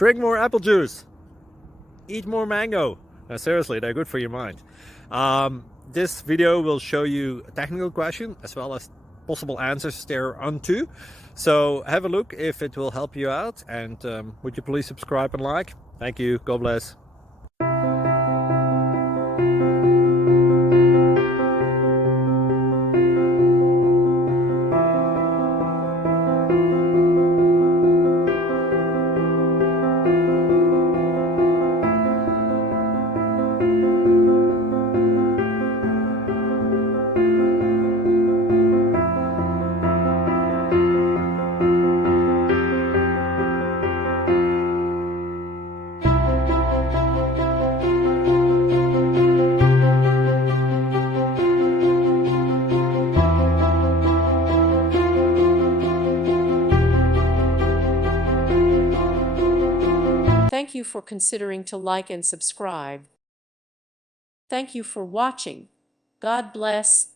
Drink more apple juice. Eat more mango. Seriously, they're good for your mind. This video will show you a technical question as well as possible answers thereunto. So have a look if it will help you out, and would you please subscribe and like? Thank you. God bless. Thank you for considering to like and subscribe. Thank you for watching. God bless.